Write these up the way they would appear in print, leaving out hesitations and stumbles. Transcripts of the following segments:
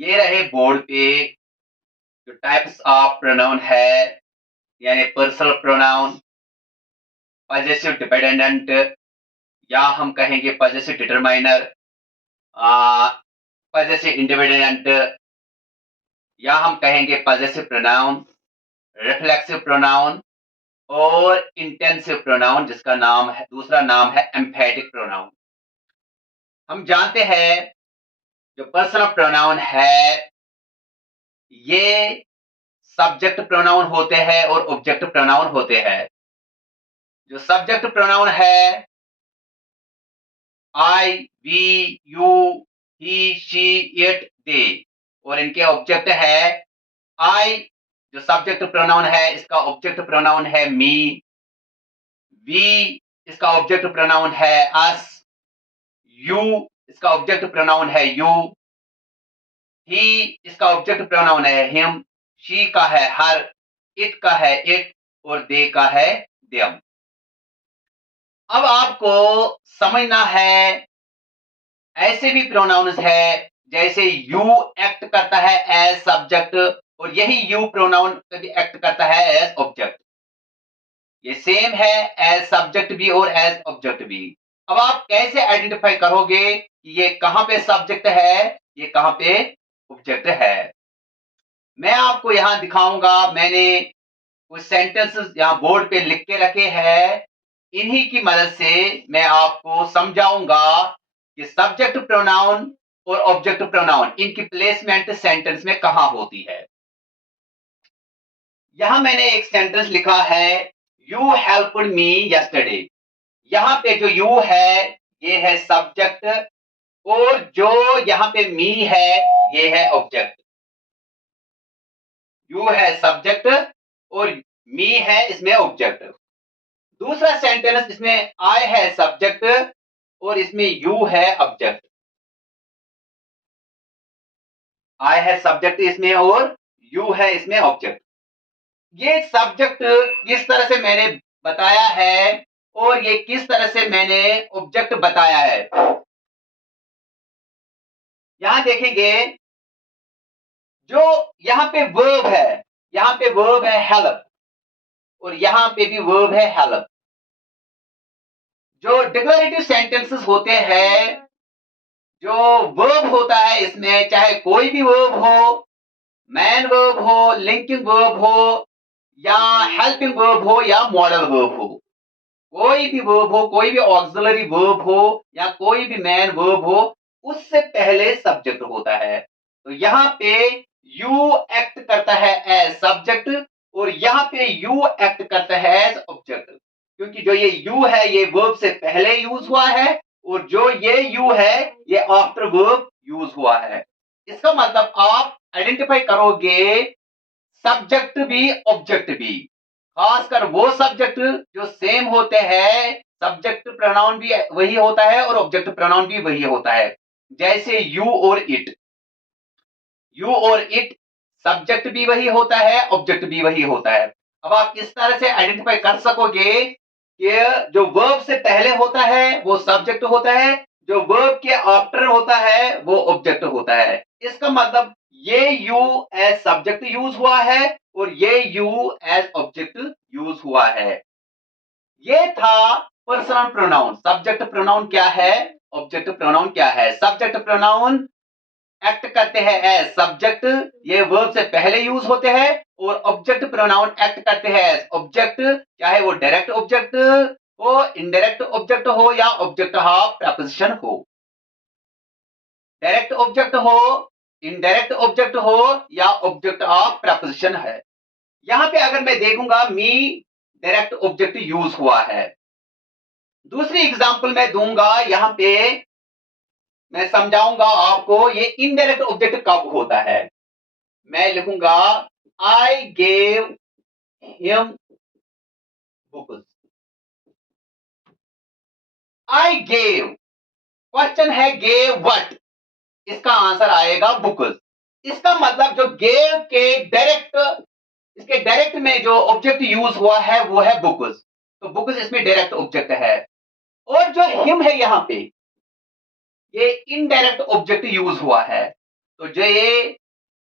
ये रहे बोर्ड पे जो टाइप्स ऑफ प्रोनाउन है, यानी पर्सनल प्रोनाउन, पजेसिव डिपेंडेंट या हम कहेंगे पजेसिव डिटरमाइनर, पजेसिव इंडिपेंडेंट या हम कहेंगे पजेसिव प्रोनाउन, रिफ्लेक्सिव प्रोनाउन और इंटेंसिव प्रोनाउन जिसका नाम है, दूसरा नाम है एम्फेटिक प्रोनाउन। हम जानते हैं जो पर्सनल प्रोनाउन है ये सब्जेक्ट प्रोनाउन होते हैं और ऑब्जेक्ट प्रोनाउन होते हैं। जो सब्जेक्ट प्रोनाउन है I, we, you, he, she, it, they, और इनके ऑब्जेक्ट है आई। जो सब्जेक्ट प्रोनाउन है इसका ऑब्जेक्ट प्रोनाउन है मी। वी इसका ऑब्जेक्ट प्रोनाउन है अस। यू इसका ऑब्जेक्ट प्रोनाउन है यू। ही इसका ऑब्जेक्ट प्रोनाउन है हिम। शी का है हर। इट का है इट और दे का है देम। अब आपको समझना है ऐसे भी प्रोनाउंस है जैसे यू एक्ट करता है एज सब्जेक्ट और यही यू प्रोनाउन कभी एक्ट करता है एज ऑब्जेक्ट। ये सेम है एज सब्जेक्ट भी और एज ऑब्जेक्ट भी। अब आप कैसे आइडेंटिफाई करोगे कि ये कहां पे सब्जेक्ट है, ये कहां पे ऑब्जेक्ट है? मैं आपको यहां दिखाऊंगा, मैंने कुछ सेंटेंसेस यहां बोर्ड पे लिख के रखे हैं। इन्हीं की मदद से मैं आपको समझाऊंगा कि सब्जेक्ट प्रोनाउन और ऑब्जेक्ट प्रोनाउन इनकी प्लेसमेंट सेंटेंस में कहां होती है। यहां मैंने एक सेंटेंस लिखा है, यू हेल्प्ड मी यस्टरडे। यहां पे जो यू है ये है सब्जेक्ट और जो यहां पे मी है ये है ऑब्जेक्ट। यू है सब्जेक्ट और मी है इसमें ऑब्जेक्ट। दूसरा सेंटेंस इसमें आई है सब्जेक्ट और इसमें यू है ऑब्जेक्ट। आई है सब्जेक्ट इसमें और यू है इसमें ऑब्जेक्ट। ये सब्जेक्ट किस तरह से मैंने बताया है और ये किस तरह से मैंने ऑब्जेक्ट बताया है, यहां देखेंगे। जो यहां पे वर्ब है, यहां पे वर्ब है हेल्प और यहां पे भी वर्ब है हेल्प। जो डिक्लेरेटिव सेंटेंसेस होते हैं, जो वर्ब होता है इसमें चाहे कोई भी वर्ब हो, मैन वर्ब हो, लिंकिंग वर्ब हो या हेल्पिंग वर्ब हो या मॉडल वर्ब हो, कोई भी वर्ब हो, कोई भी ऑक्सिलरी वर्ब हो या कोई भी मैन वर्ब हो, उससे पहले सब्जेक्ट होता है। तो यहाँ पे यू एक्ट करता है एज सब्जेक्ट और यहाँ पे यू एक्ट करता है एज ऑब्जेक्ट, क्योंकि जो ये यू है ये वर्ब से पहले यूज हुआ है और जो ये यू है ये आफ्टर वर्ब यूज हुआ है। इसका मतलब आप आइडेंटिफाई करोगे सब्जेक्ट भी ऑब्जेक्ट भी, खासकर वो सब्जेक्ट जो सेम होते हैं, सब्जेक्ट प्रोनाउन भी वही होता है और ऑब्जेक्ट प्रोनाउन भी वही होता है। जैसे यू और इट, यू और इट सब्जेक्ट भी वही होता है, ऑब्जेक्ट भी वही होता है। अब आप इस तरह से आइडेंटिफाई कर सकोगे कि जो वर्ब से पहले होता है वो सब्जेक्ट होता है, जो वर्ब के आफ्टर होता है वो ऑब्जेक्ट होता है। इसका मतलब ये यू एज सब्जेक्ट यूज हुआ है और ये यू एज ऑब्जेक्ट यूज हुआ है। ये था पर्सनल प्रोनाउन। सब्जेक्ट प्रोनाउन क्या है, ऑब्जेक्ट प्रोनाउन क्या है। सब्जेक्ट प्रोनाउन एक्ट करते हैं एज सब्जेक्ट, ये वर्ब से पहले यूज होते हैं, और ऑब्जेक्ट प्रोनाउन एक्ट करते हैं एज ऑब्जेक्ट, चाहे वो डायरेक्ट ऑब्जेक्ट हो, इनडायरेक्ट ऑब्जेक्ट हो या ऑब्जेक्ट ऑफ प्रपोजिशन हो। डायरेक्ट ऑब्जेक्ट हो, इनडायरेक्ट ऑब्जेक्ट हो या ऑब्जेक्ट ऑफ प्रपोजिशन है। यहां पे अगर मैं देखूंगा मी डायरेक्ट ऑब्जेक्ट यूज हुआ है। दूसरी एग्जांपल मैं दूंगा, यहां पे मैं समझाऊंगा आपको ये इनडायरेक्ट ऑब्जेक्ट कब होता है। मैं लिखूंगा I gave him books. I gave, question है गेव व्हाट, इसका आंसर आएगा बुक्स। इसका मतलब जो गेव के डायरेक्ट, इसके डायरेक्ट में जो ऑब्जेक्ट यूज हुआ है वो है बुक्स, तो बुक्स इसमें डायरेक्ट ऑब्जेक्ट है। और जो हिम है यहां पे ये इनडायरेक्ट ऑब्जेक्ट यूज हुआ है। तो जो ये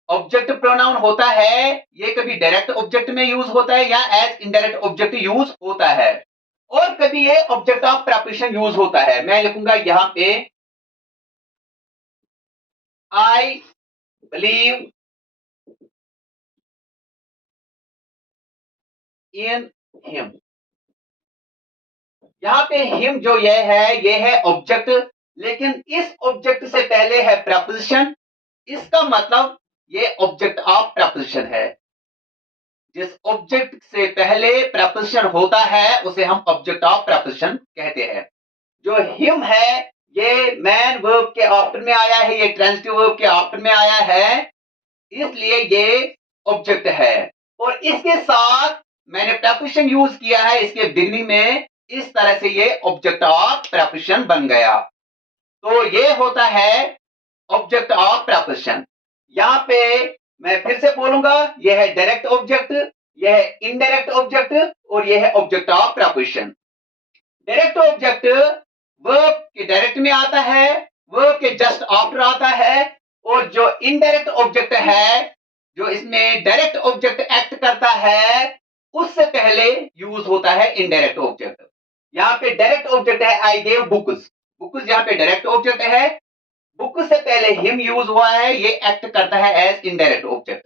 ऑब्जेक्ट प्रोनाउन होता है, ये कभी डायरेक्ट ऑब्जेक्ट में यूज होता है या एज इनडायरेक्ट ऑब्जेक्ट यूज होता है, और कभी ये ऑब्जेक्ट ऑफ प्रपोजिशन यूज होता है। मैं लिखूंगा यहां पे आई बिलीव इन हिम। यहाँ पे हिम जो ये है ऑब्जेक्ट, लेकिन इस ऑब्जेक्ट से पहले है प्रपोजिशन। इसका मतलब ये ऑब्जेक्ट ऑफ प्रपोजिशन है। जिस ऑब्जेक्ट से पहले प्रपोजिशन होता है उसे हम ऑब्जेक्ट ऑफ प्रपोजिशन कहते हैं। जो हिम है ये मैन वर्ब के आफ्टर में आया है, ये ट्रांजिटिव वर्ब के आफ्टर में आया है, इसलिए ये ऑब्जेक्ट है। और इसके साथ मैंने प्रपोजिशन यूज किया है इसके बिगनिंग में, इस तरह से ये ऑब्जेक्ट ऑफ प्रपोजिशन बन गया। तो ये होता है ऑब्जेक्ट ऑफ प्रपोजिशन। यहां पे मैं फिर से बोलूंगा, यह है डायरेक्ट ऑब्जेक्ट, यह है इनडायरेक्ट ऑब्जेक्ट, और यह है object of preposition. Direct object verb के डायरेक्ट में आता है, वर्ब के जस्ट आफ्टर आता है, और जो इनडायरेक्ट ऑब्जेक्ट है, जो इसमें डायरेक्ट ऑब्जेक्ट एक्ट करता है, उससे पहले यूज होता है इनडायरेक्ट ऑब्जेक्ट। यहाँ पे डायरेक्ट ऑब्जेक्ट है आई गेव बुक्स। बुक्स यहाँ पे डायरेक्ट ऑब्जेक्ट है, बुक से पहले हिम यूज हुआ है, ये एक्ट करता है एज इनडायरेक्ट ऑब्जेक्ट।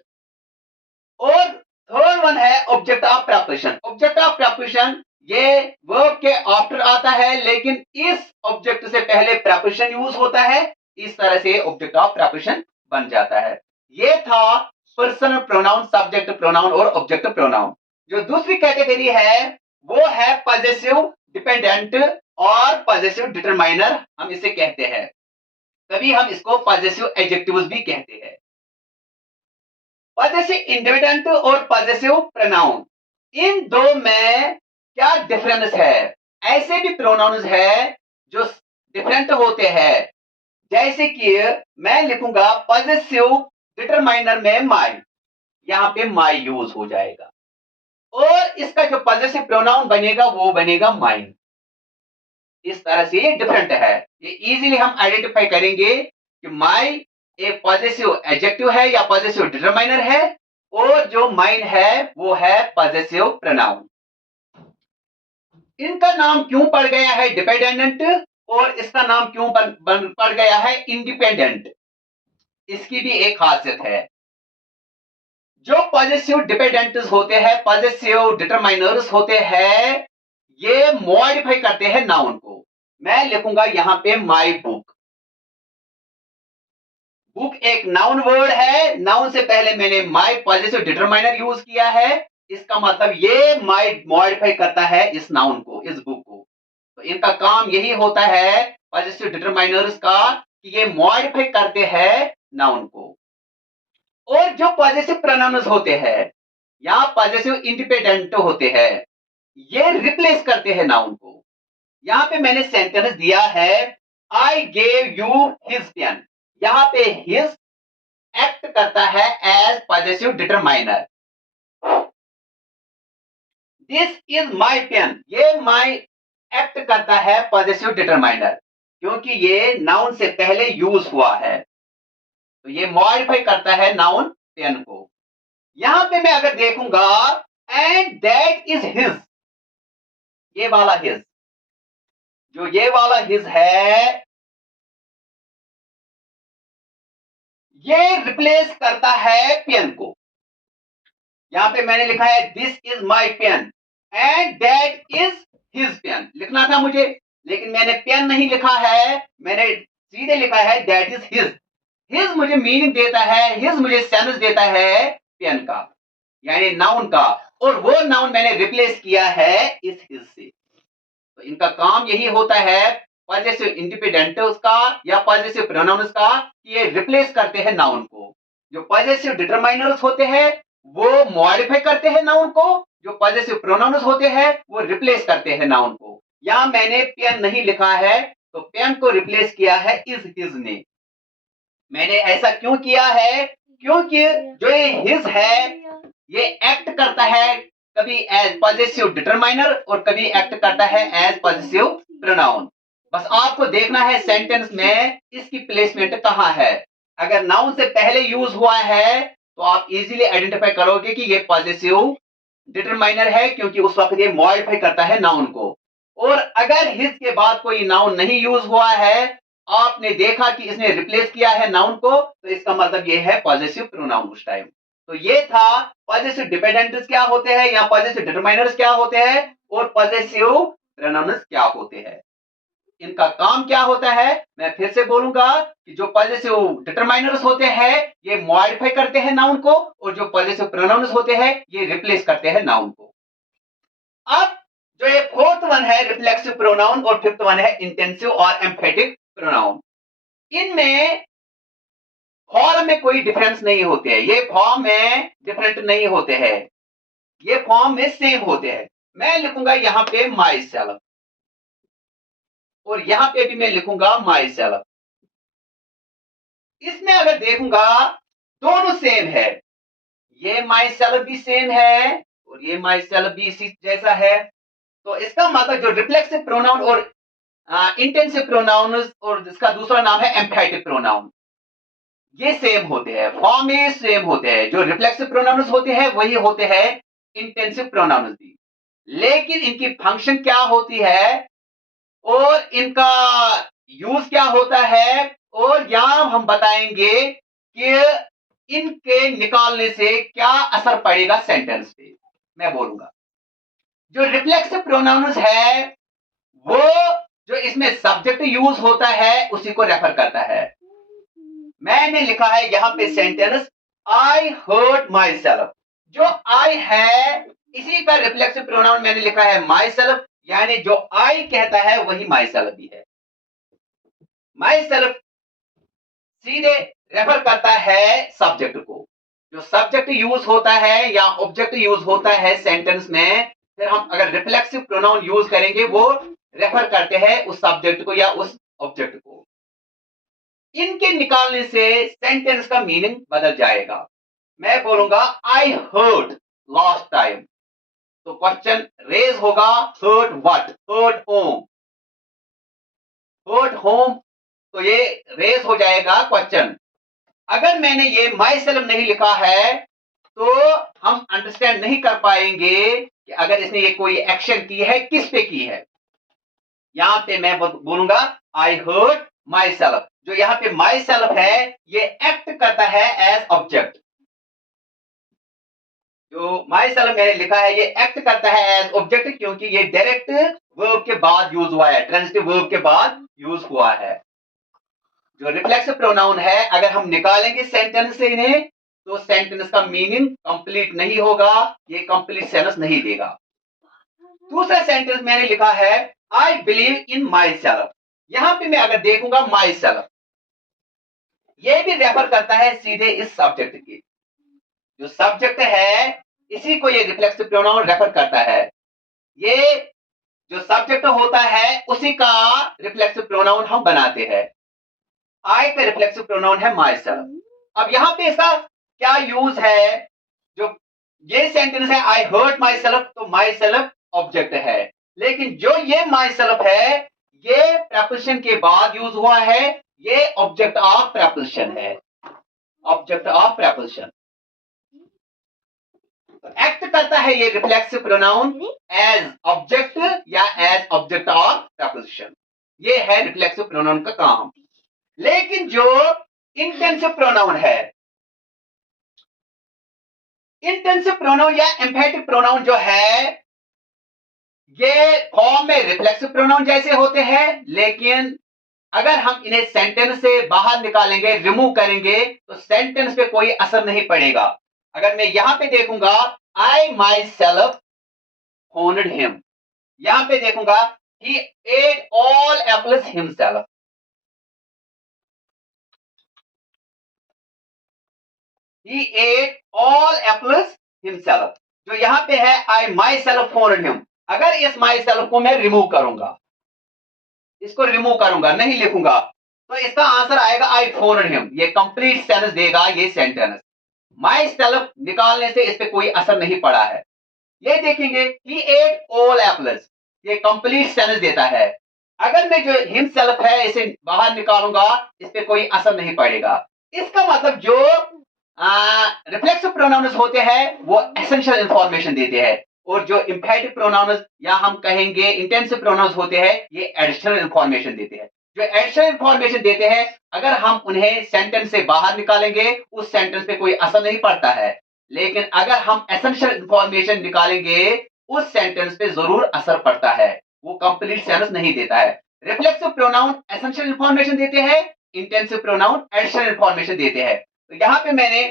और थर्ड वन है object of preposition. Object of preposition ये वर्ब के आफ्टर आता है, लेकिन इस ऑब्जेक्ट से पहले प्रपोजिशन यूज होता है, इस तरह से ऑब्जेक्ट ऑफ प्रपोजिशन बन जाता है। ये था पर्सनल प्रोनाउन, सब्जेक्ट प्रोनाउन और ऑब्जेक्ट प्रोनाउन। जो दूसरी कैटेगरी है वो है पॉजेसिव डिपेंडेंट और पॉजेसिव डिटरमाइनर, हम इसे कहते हैं। कभी हम इसको पॉजेसिव एडजेक्टिव्स भी कहते हैं। पॉजेसिव इंडिपेंडेंट और पॉजेसिव प्रोनाउन, इन दो में क्या डिफरेंस है? ऐसे भी प्रोनाउंस है जो डिफरेंट होते हैं, जैसे कि मैं लिखूंगा पॉजेसिव डिटरमाइनर में माई, यहां पे माई यूज हो जाएगा, और इसका जो पॉजेसिव प्रोनाउन बनेगा वो बनेगा माइन। इस तरह से ये डिफरेंट है। ये इजीली हम आइडेंटिफाई करेंगे कि माई एक पॉजेसिव एडजेक्टिव है या पॉजेसिव डिटरमाइनर है, और जो माइन है वो है पॉजेसिव प्रोनाउन। इनका नाम क्यों पड़ गया है डिपेंडेंट, और इसका नाम क्यों पड़ गया है इंडिपेंडेंट? इसकी भी एक खासियत है। जो पॉजेसिव डिपेंडेंट्स होते हैं, पॉजेसिव डिटरमाइनर्स होते हैं, ये मॉडिफाई करते हैं नाउन को। मैं लिखूंगा यहां पे माई बुक। बुक एक नाउन वर्ड है, नाउन से पहले मैंने माई पॉजेसिव डिटरमाइनर यूज किया है, इसका मतलब ये माई मॉडिफाई करता है इस नाउन को, इस बुक को। तो इनका काम यही होता है पॉजेसिव डिटरमाइनर्स का, कि ये मॉडिफाई करते हैं नाउन को। और जो पॉजेसिव प्रोनाउंस होते हैं या पॉजेसिव इंडिपेंडेंट होते हैं, ये रिप्लेस करते हैं नाउन को। यहां पे मैंने सेंटेंस दिया है I gave you his pen, यहां पे हिज एक्ट करता है as possessive determiner. This is my pen, ये माई एक्ट करता है पॉजेसिव डिटरमाइनर, क्योंकि ये नाउन से पहले यूज हुआ है, तो ये मॉडिफाई करता है नाउन पेन को। यहां पे मैं अगर देखूंगा एंड दैट इज हिज, ये वाला हिज, जो ये वाला हिज है, ये रिप्लेस करता है पेन को। यहां पे मैंने लिखा है this is my pen and that is his pen, लिखना था मुझे, लेकिन मैंने पेन नहीं लिखा है, मैंने सीधे लिखा है दैट इज हिज। हिज मुझे मीनिंग देता है, हिज मुझे सेंस देता है पेन का, यानी नाउन का, और वो नाउन मैंने रिप्लेस किया है इस हिज से। तो इनका काम यही होता है पॉजेसिव इंडिपेंडेंट उसका या पॉजेसिव प्रोनाउंस का, कि ये रिप्लेस करते हैं नाउन को। जो पॉजेसिव डिटरमाइनर्स होते हैं वो मॉडिफाई करते हैं नाउन को, जो पॉजेसिव प्रोनाउंस होते हैं वो रिप्लेस करते हैं नाउन को। यहां मैंने पेन नहीं लिखा है, तो पेन को रिप्लेस किया है इज हिज ने। मैंने ऐसा क्यों किया है? क्योंकि जो ये हिज है ये एक्ट करता है कभी एज पॉजेसिव डिटरमाइनर और कभी एक्ट करता है एज पॉजेसिव प्रोनाउन। बस आपको देखना है सेंटेंस में इसकी प्लेसमेंट कहां है। अगर नाउन से पहले यूज हुआ है तो आप इजीली आइडेंटिफाई करोगे कि ये पॉजेसिव डिटरमाइनर है, क्योंकि उस वक्त ये मॉडिफाई करता है नाउन को। और अगर हिज के बाद कोई नाउन नहीं यूज हुआ है, आपने देखा कि इसने रिप्लेस किया है नाउन को, तो इसका मतलब ये है पॉजेसिव प्रोनाउन उस टाइम। तो ये था पॉजेसिव डिपेंडेंट्स क्या होते हैं या पॉजेसिव डिटरमाइनर्स क्या होते हैं और पॉजेसिव प्रोनाउंस क्या होते हैं। इनका काम क्या होता है, मैं फिर से बोलूंगा कि जो पॉजेसिव डिटरमाइनर्स होते हैं ये मॉडिफाई करते हैं नाउन को, और जो पॉजेसिव प्रोनाउंस होते हैं ये रिप्लेस करते हैं नाउन को। अब जो ये फोर्थ वन है रिफ्लेक्सिव प्रोनाउन और फिफ्थ वन है इंटेंसिव और एम्फेटिक प्रोनाउन। इनमें फॉर्म में कोई डिफरेंस नहीं होते हैं, ये फॉर्म में डिफरेंट नहीं होते हैं, ये फॉर्म में सेम होते हैं। मैं लिखूंगा यहां पे माई सेल्फ और यहां पे भी मैं लिखूंगा माई सेल्फ। इसमें अगर देखूंगा दोनों सेम है, ये माई सेल्फ भी सेम है और ये माई सेल्फ भी इसी जैसा है। तो इसका मतलब जो रिफ्लेक्सिव प्रोनाउन और इंटेंसिव प्रोनाउन और जिसका दूसरा नाम है एम्फेटिक प्रोनाउन, ये सेम होते हैं, फॉर्म में सेम होते हैं। जो रिफ्लेक्सिव प्रोनाउंस होते हैं वही होते हैं इंटेंसिव प्रोनाउंस भी, लेकिन इनकी फंक्शन क्या होती है और इनका यूज क्या होता है, और यहां हम बताएंगे कि इनके निकालने से क्या असर पड़ेगा सेंटेंस पे, मैं बोलूंगा। जो रिफ्लेक्सिव प्रोनाउंस है वो जो इसमें सब्जेक्ट यूज होता है उसी को रेफर करता है। मैंने लिखा है यहां पे sentence I hurt myself. जो आई है इसी का रिफ्लेक्सिव प्रोनाउन मैंने लिखा है माई सेल्फ, यानी जो आई कहता है वही माई सेल्फ भी है। माई सेल्फ सीधे रेफर करता है सब्जेक्ट को। जो सब्जेक्ट यूज होता है या ऑब्जेक्ट यूज होता है सेंटेंस में, फिर हम अगर रिफ्लेक्सिव प्रोनाउन यूज करेंगे वो रेफर करते हैं उस सब्जेक्ट को या उस ऑब्जेक्ट को। इनके निकालने से सेंटेंस का मीनिंग बदल जाएगा। मैं बोलूंगा आई हर्ट लास्ट टाइम, तो क्वेश्चन रेज होगा hurt what, hurt whom, hurt whom, तो ये रेज हो जाएगा क्वेश्चन। अगर मैंने ये माई सेल्फ नहीं लिखा है तो हम अंडरस्टैंड नहीं कर पाएंगे कि अगर इसने ये कोई एक्शन की है किस पे की है। यहां पे मैं बोलूंगा आई हर्ट माई सेल्फ। जो यहां पे माई सेल्फ है ये एक्ट करता है एज ऑब्जेक्ट। जो माई सेल्फ मैंने लिखा है ये एक्ट करता है एज ऑब्जेक्ट, क्योंकि ये डायरेक्ट वर्ब के बाद यूज हुआ है, ट्रांजिटिव वर्ब के बाद यूज हुआ है। जो रिफ्लेक्सिव प्रोनाउन है अगर हम निकालेंगे सेंटेंस से इन्हें, तो सेंटेंस का मीनिंग कंप्लीट नहीं होगा, ये कंप्लीट सेंटेंस नहीं देगा। दूसरा सेंटेंस मैंने लिखा है I believe in my self. यहां पे मैं अगर देखूंगा माई सेल्फ, ये भी रेफर करता है सीधे इस सब्जेक्ट की। जो सब्जेक्ट है इसी को ये रिफ्लेक्सिव प्रोनाउन रेफर करता है। ये जो सब्जेक्ट होता है उसी का रिफ्लेक्सिव प्रोनाउन हम बनाते हैं। आई का रिफ्लेक्सिव प्रोनाउन है माई सेल्फ। अब यहां पे इसका क्या यूज है, जो ये सेंटेंस है आई हर्ट माई सेल्फ, तो माई सेल्फ ऑब्जेक्ट है, लेकिन जो ये माई सेल्फ है ये प्रेपोजिशन के बाद यूज हुआ है, ये ऑब्जेक्ट ऑफ प्रेपोजिशन है, ऑब्जेक्ट ऑफ प्रेपोजिशन। एक्ट करता है ये रिफ्लेक्सिव प्रोनाउन एज ऑब्जेक्ट या एज ऑब्जेक्ट ऑफ प्रेपोजिशन। ये है रिफ्लेक्सिव प्रोनाउन का काम। लेकिन जो इंटेंसिव प्रोनाउन है, इंटेंसिव प्रोनाउन या एम्फेटिक प्रोनाउन जो है ये फॉर्म में रिफ्लेक्सिव प्रोनाउन जैसे होते हैं, लेकिन अगर हम इन्हें सेंटेंस से बाहर निकालेंगे, रिमूव करेंगे, तो सेंटेंस पे कोई असर नहीं पड़ेगा। अगर मैं यहां पे देखूंगा I myself phoned him, यहां पे देखूंगा he ate all apples himself. He ate all apples himself. जो यहां पे है I myself phoned him, अगर इस माई सेल्फ को मैं रिमूव करूंगा, इसको रिमूव करूंगा, नहीं लिखूंगा, तो इसका आंसर आएगा आई फोन्ड हिम। ये कंप्लीट सेंटेंस देगा ये सेंटेंस। माई सेल्फ निकालने से इस पे कोई असर नहीं पड़ा है। ये देखेंगे ही एट ऑल एप्पल्स, ये कंप्लीट सेंटेंस देता है। अगर मैं जो हिमसेल्फ है इसे बाहर निकालूंगा, इस पे कोई असर नहीं पड़ेगा। इसका मतलब जो रिफ्लेक्सिव प्रोनाउंस होते हैं वो एसेंशियल इंफॉर्मेशन देते हैं, और जो इंफेटिव प्रोनाउंस या हम कहेंगे इंटेंसिव प्रोनाउंस होते हैं ये एडिशनल इंफॉर्मेशन देते हैं। जो एडिशनल इंफॉर्मेशन देते हैं अगर हम उन्हें सेंटेंस से बाहर निकालेंगे उस सेंटेंस पे कोई असर नहीं पड़ता है, लेकिन अगर हम एसेंशियल इंफॉर्मेशन निकालेंगे उस सेंटेंस पे जरूर असर पड़ता है, वो कंप्लीट सेंस नहीं देता है। रिफ्लेक्सिव प्रोनाउन एसेंशियल इंफॉर्मेशन देते हैं, इंटेंसिव प्रोनाउन एडिशनल इंफॉर्मेशन देते हैं। तो यहाँ पे मैंने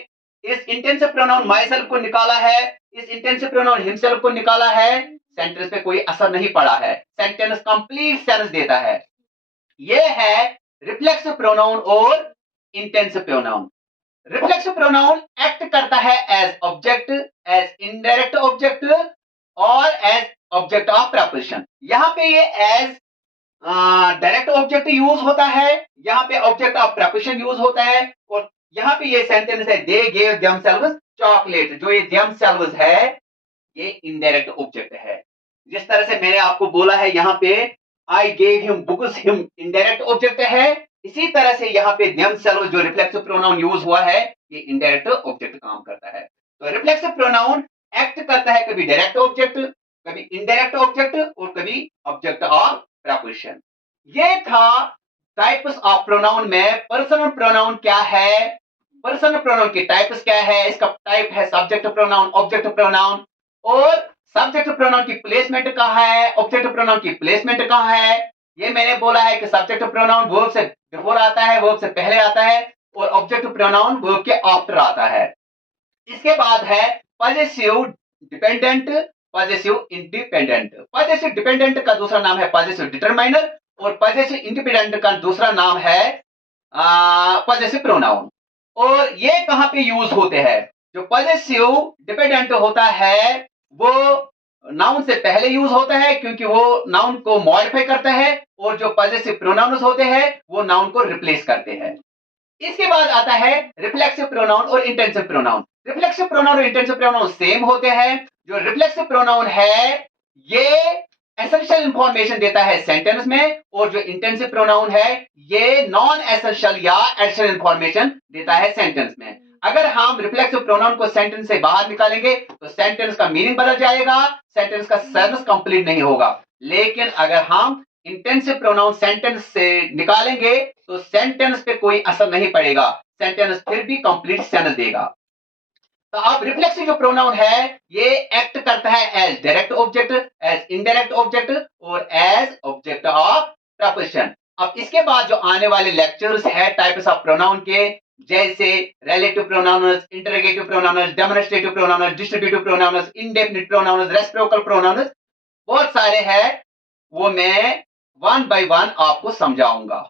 इस इंटेंसिव प्रोनाउन माई सेल्फ को निकाला है, इस इंटेंसिव प्रोनाउन हिमसेल्फ को निकाला है, सेंटेंस पे कोई असर नहीं पड़ा है, सेंटेंस कंप्लीट सेंस देता है। ये है रिफ्लेक्सिव प्रोनाउन और intensive pronoun. Reflexive pronoun act करता है as object, as indirect object और एज ऑब्जेक्ट ऑफ प्रपोजिशन। यहाँ पे ये एज डायरेक्ट ऑब्जेक्ट यूज होता है, यहाँ पे ऑब्जेक्ट ऑफ प्रपोजिशन यूज होता है, और यहाँ पे ये सेंटेंस है दे गेव देमसेल्व्स चॉकलेट, जो ये देमसेल्व्स है ये इनडायरेक्ट ऑब्जेक्ट है। जिस तरह से मैंने आपको बोला है यहाँ पे I gave him books, him indirect object है, इसी तरह से यहाँ पे देमसेल्व्स जो रिफ्लेक्सिव प्रोनाउन यूज हुआ है ये इनडायरेक्ट ऑब्जेक्ट काम करता है। तो रिफ्लेक्सिव प्रोनाउन एक्ट करता है कभी डायरेक्ट ऑब्जेक्ट, कभी इनडायरेक्ट ऑब्जेक्ट और कभी ऑब्जेक्ट ऑफ प्रपोजिशन। ये था टाइप्स ऑफ प्रोनाउन में पर्सनल प्रोनाउन क्या है, पर्सनल प्रोनाउन की टाइप्स क्या है। इसका टाइप है सब्जेक्ट प्रोनाउन, ऑब्जेक्ट प्रोनाउन, और सब्जेक्ट प्रोनाउन की प्लेसमेंट कहाँ है, ऑब्जेक्ट प्रोनाउन की प्लेसमेंट कहाँ है। ये मैंने बोला है कि सब्जेक्ट प्रोनाउन वर्ब से बिफोर आता है, वर्ब से पहले आता है, और ऑब्जेक्ट प्रोनाउन वर्ब के आफ्टर आता है। इसके बाद है possessive dependent, possessive independent. Possessive dependent का दूसरा नाम है पॉजेसिव डिटरमाइनर, और पॉजेसिव इंडिपेंडेंट का दूसरा नाम है पॉजेसिव प्रोनाउन। और ये कहां पे यूज होते हैं, जो पॉजेसिव डिपेंडेंट होता है वो नाउन से पहले यूज होता है क्योंकि वो नाउन को मॉडिफाई करता है, और जो पॉजेसिव प्रोनाउंस होते हैं वो नाउन को रिप्लेस करते हैं। इसके बाद आता है रिफ्लेक्सिव प्रोनाउन और इंटेंसिव प्रोनाउन। रिफ्लेक्सिव प्रोनाउन और इंटेंसिव प्रोनाउन सेम होते हैं। जो रिफ्लेक्सिव प्रोनाउन है ये एसेंशियल इंफॉर्मेशन देता है सेंटेंस में, और जो इंटेंसिव प्रोनाउन है ये नॉन एसेंशियल या एडिशनल इंफॉर्मेशन देता है सेंटेंस में। अगर हम रिफ्लेक्सिव प्रोनाउन को सेंटेंस से बाहर निकालेंगे तो सेंटेंस का मीनिंग बदल जाएगा, सेंटेंस का सेंस कंप्लीट नहीं होगा। लेकिन अगर हम इंटेंसिव प्रोनाउन सेंटेंस से निकालेंगे तो सेंटेंस पे कोई असर नहीं पड़ेगा, सेंटेंस फिर भी कंप्लीट सेंस देगा। तो अब रिफ्लेक्सिव जो प्रोनाउन है ये एक्ट करता है as direct object, as indirect object और एज ऑब्जेक्ट ऑफ प्रपोजिशन। अब इसके बाद जो आने वाले लेक्चर्स है टाइप्स ऑफ प्रोनाउन के, जैसे relative pronouns, interrogative pronouns, demonstrative pronouns, distributive pronouns, indefinite pronouns, reciprocal pronouns, बहुत सारे हैं, वो मैं वन बाय वन आपको समझाऊंगा।